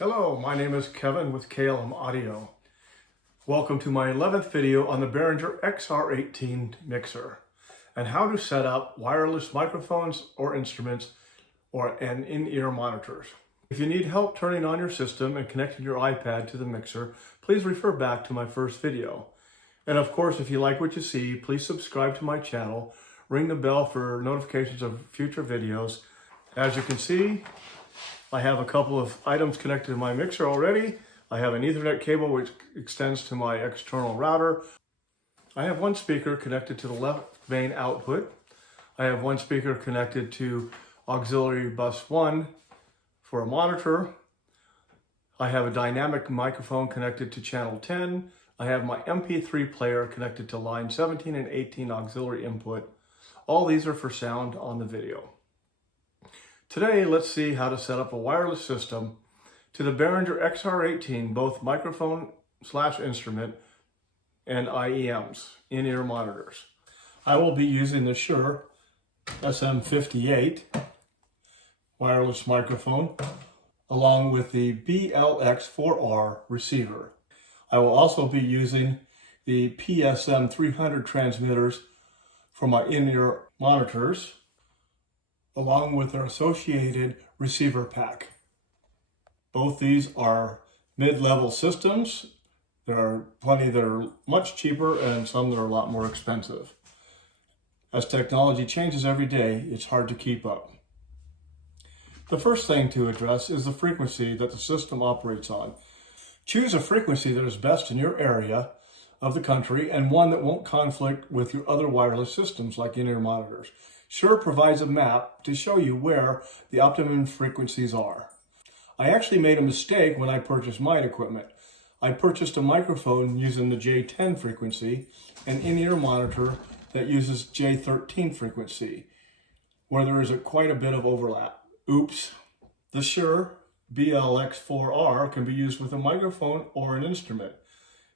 Hello, my name is Kevin with KLM Audio. Welcome to my 11th video on the Behringer XR18 mixer and how to set up wireless microphones or instruments and in-ear monitors. If you need help turning on your system and connecting your iPad to the mixer, please refer back to my first video. And of course, if you like what you see, please subscribe to my channel, ring the bell for notifications of future videos. As you can see, I have a couple of items connected to my mixer already. I have an Ethernet cable which extends to my external router. I have one speaker connected to the left main output. I have one speaker connected to auxiliary bus 1 for a monitor. I have a dynamic microphone connected to channel 10. I have my MP3 player connected to line 17 and 18 auxiliary input. All these are for sound on the video. Today, let's see how to set up a wireless system to the Behringer XR18, both microphone/instrument and IEMs, in-ear monitors. I will be using the Shure SM58 wireless microphone along with the BLX4R receiver. I will also be using the PSM300 transmitters for my in-ear monitors, along with their associated receiver pack. Both these are mid-level systems. There are plenty that are much cheaper and some that are a lot more expensive. As technology changes every day, it's hard to keep up. The first thing to address is the frequency that the system operates on. Choose a frequency that is best in your area of the country and one that won't conflict with your other wireless systems like in-ear monitors. Shure provides a map to show you where the optimum frequencies are. I actually made a mistake when I purchased mine equipment. I purchased a microphone using the J10 frequency, an in-ear monitor that uses J13 frequency, where there is quite a bit of overlap. Oops. The Shure BLX4R can be used with a microphone or an instrument.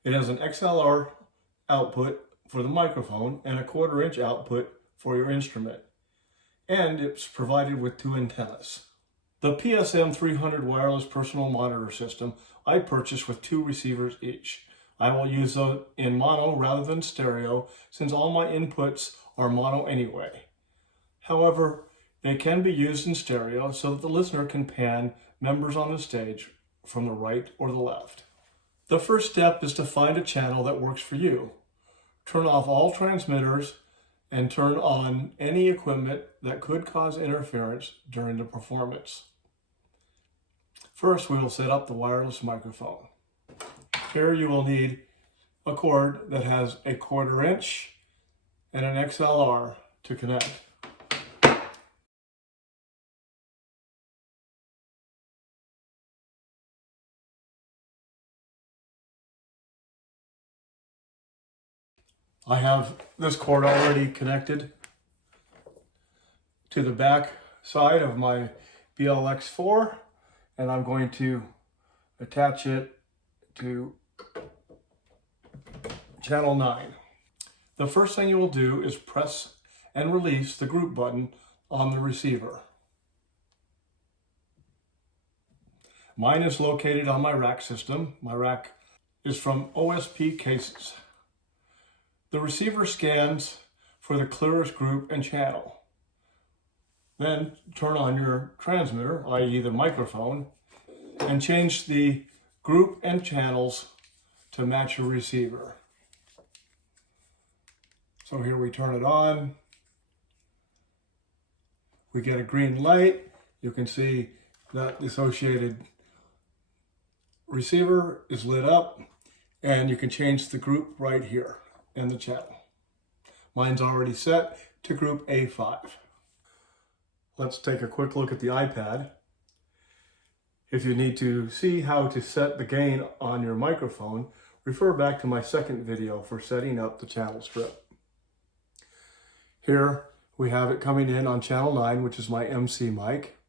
It has an XLR output for the microphone and a 1/4 inch output for your instrument, and it's provided with 2 antennas. The PSM300 wireless personal monitor system I purchased with 2 receivers each. I will use them in mono rather than stereo since all my inputs are mono anyway. However, they can be used in stereo so that the listener can pan members on the stage from the right or the left. The first step is to find a channel that works for you. Turn off all transmitters and turn on any equipment that could cause interference during the performance. First, we will set up the wireless microphone. Here you will need a cord that has a 1/4 inch and an XLR to connect. I have this cord already connected to the back side of my BLX4, and I'm going to attach it to channel 9. The first thing you will do is press and release the group button on the receiver. Mine is located on my rack system. My rack is from OSP Cases. The receiver scans for the clearest group and channel. Then turn on your transmitter, i.e. the microphone, and change the group and channels to match your receiver. So here we turn it on. We get a green light. You can see that the associated receiver is lit up, and you can change the group right here in the channel. Mine's already set to group A5. Let's take a quick look at the iPad. If you need to see how to set the gain on your microphone, refer back to my second video for setting up the channel strip. Here we have it coming in on channel 9, which is my MC mic.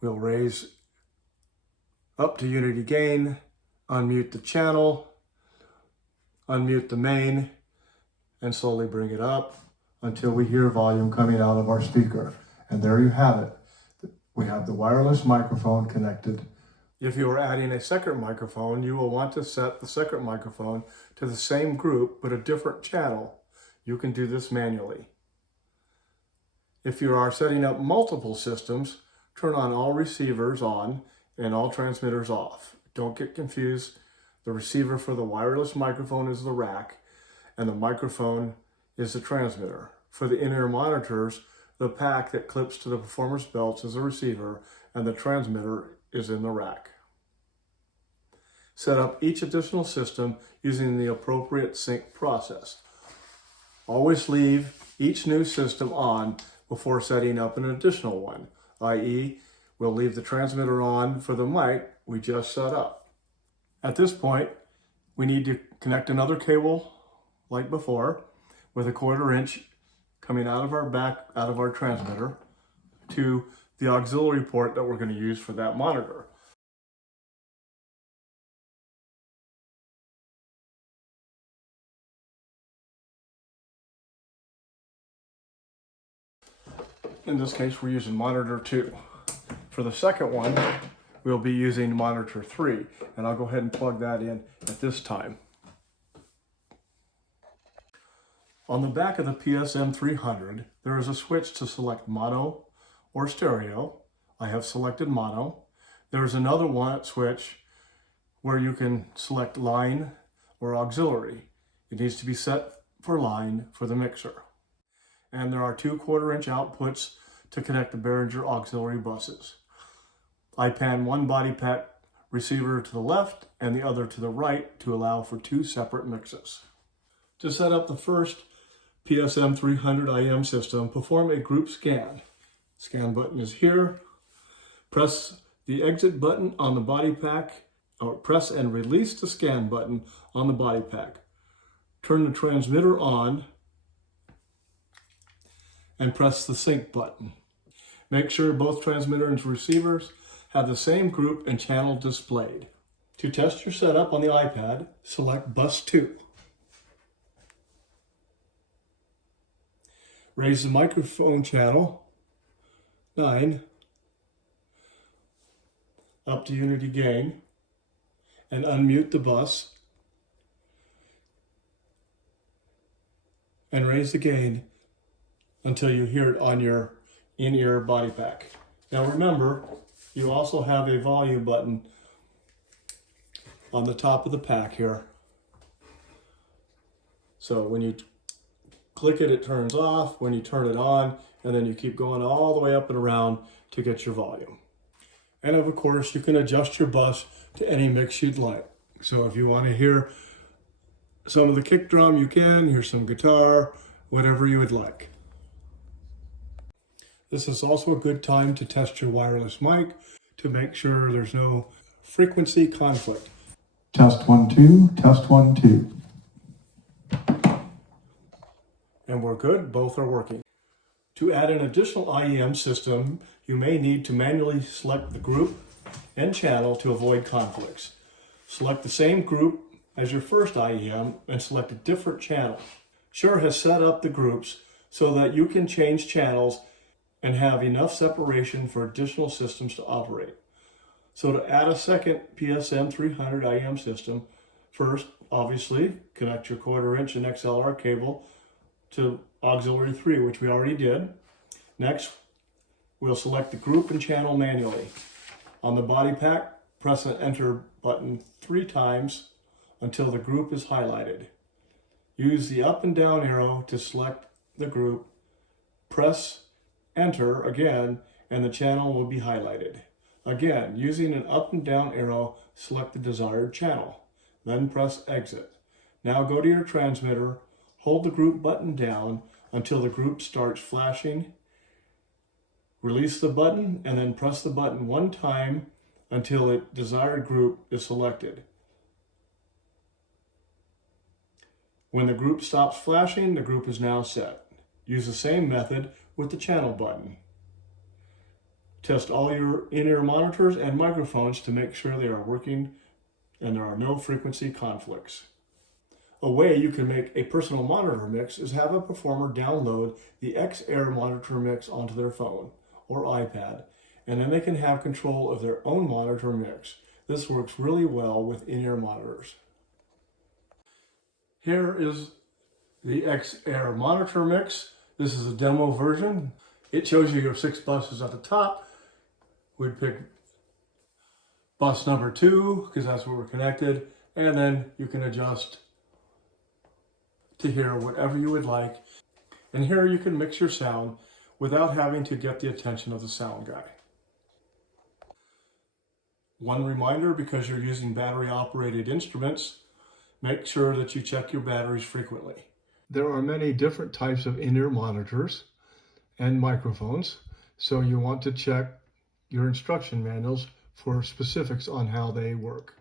We'll raise up to unity gain, unmute the channel, unmute the main, and slowly bring it up until we hear volume coming out of our speaker. And there you have it. We have the wireless microphone connected If you are adding a second microphone, you will want to set the second microphone to the same group but a different channel. You can do this manually. If you are setting up multiple systems, turn on all receivers on and all transmitters off. Don't get confused. The receiver for the wireless microphone is the rack and the microphone is the transmitter. For the in-ear monitors, the pack that clips to the performance belts is the receiver and the transmitter is in the rack. Set up each additional system using the appropriate sync process. Always leave each new system on before setting up an additional one, i.e., we'll leave the transmitter on for the mic we just set up. At this point, we need to connect another cable like before with a 1/4 inch coming out of our transmitter to the auxiliary port that we're going to use for that monitor. In this case, we're using monitor 2. For the second one, we'll be using monitor 3, and I'll go ahead and plug that in at this time. On the back of the PSM300, there is a switch to select mono or stereo. I have selected mono. There's another switch where you can select line or auxiliary. It needs to be set for line for the mixer. And there are 2 1/4 inch outputs to connect the Behringer auxiliary buses. I pan one body pack receiver to the left and the other to the right to allow for 2 separate mixes. To set up the first PSM300 IM system, perform a group scan. Scan button is here. Press the exit button on the body pack, or press and release the scan button on the body pack. Turn the transmitter on and press the sync button. Make sure both transmitter and receivers have the same group and channel displayed. To test your setup on the iPad, select bus 2. Raise the microphone channel 9 up to unity gain and unmute the bus and raise the gain until you hear it on your in-ear body pack. Now remember, you also have a volume button on the top of the pack here. So when you click it, it turns off. When you turn it on, and then you keep going all the way up and around to get your volume. And of course, you can adjust your bus to any mix you'd like. So if you want to hear some of the kick drum, you can. Hear some guitar, whatever you would like. This is also a good time to test your wireless mic to make sure there's no frequency conflict. Test 1 2, test 1 2. And we're good, both are working. To add an additional IEM system, you may need to manually select the group and channel to avoid conflicts. Select the same group as your first IEM and select a different channel. Shure has set up the groups so that you can change channels and have enough separation for additional systems to operate. So to add a second PSM300 IM system, first, obviously, connect your 1/4 inch and XLR cable to auxiliary 3, which we already did. Next, we'll select the group and channel manually. On the body pack, press the enter button 3 times until the group is highlighted. Use the up and down arrow to select the group. Press enter again, and the channel will be highlighted. Again, using an up and down arrow, select the desired channel. Then press exit. Now go to your transmitter, hold the group button down until the group starts flashing. Release the button and then press the button 1 time until the desired group is selected. When the group stops flashing, the group is now set. Use the same method with the channel button. Test all your in-ear monitors and microphones to make sure they are working and there are no frequency conflicts. A way you can make a personal monitor mix is have a performer download the XR monitor mix onto their phone or iPad, and then they can have control of their own monitor mix. This works really well with in-ear monitors. Here is the XR monitor mix. This is a demo version. It shows you your 6 buses at the top. We'd pick bus number 2 because that's where we're connected, and then you can adjust to hear whatever you would like. And here you can mix your sound without having to get the attention of the sound guy. One reminder, because you're using battery operated instruments, make sure that you check your batteries frequently. There are many different types of in-ear monitors and microphones, so you want to check your instruction manuals for specifics on how they work.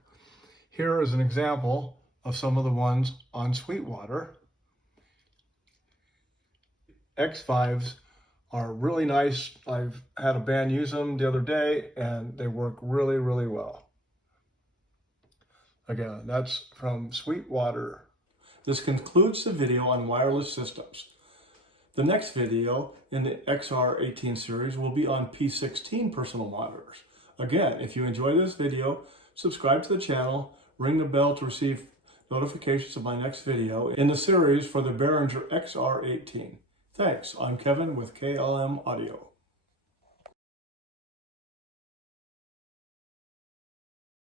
Here is an example of some of the ones on Sweetwater. X5s are really nice. I've had a band use them the other day and they work really, really well. Again, that's from Sweetwater. This concludes the video on wireless systems. The next video in the XR18 series will be on P16 personal monitors. Again, if you enjoy this video, subscribe to the channel, ring the bell to receive notifications of my next video in the series for the Behringer XR18. Thanks. I'm Kevin with KLM Audio.